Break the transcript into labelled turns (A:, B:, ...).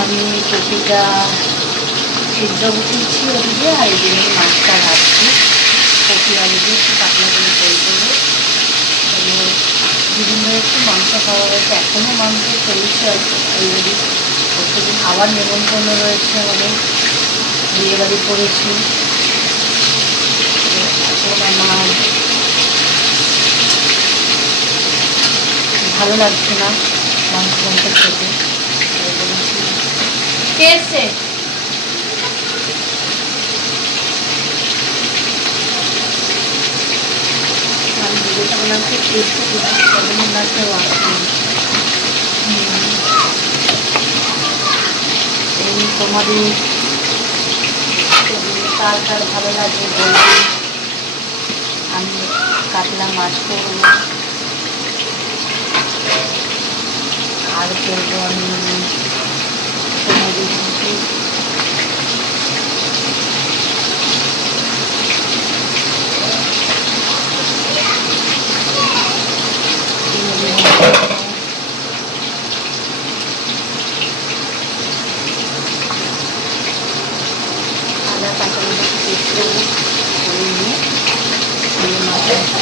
A: আমি কপিটা সিদ্ধ বসিয়েছি ওদিকে আর এদিকে আমি মাছটা ভাজছি কপি আলু দিয়ে একটু পাতলা করে তৈরি করব। ধরে একটু মাংস খাওয়া হয়েছে। এখনও মাংস চলছে অলরেডি প্রত্যেকদিন আবার নেমন্তন্ন রয়েছে আমাদের বিয়ে বাড়ি করেছি। এখন আমার ভালো লাগছে না মাংস মাংস খেতে। বলেছি কে এসছে তোমাদের কার কার ভালো লাগে বলবে আমি কাতলা মাছ করব আর করব আমি কাঁচা লঙ্কা পেস্ট করে নিয়ে মাছটা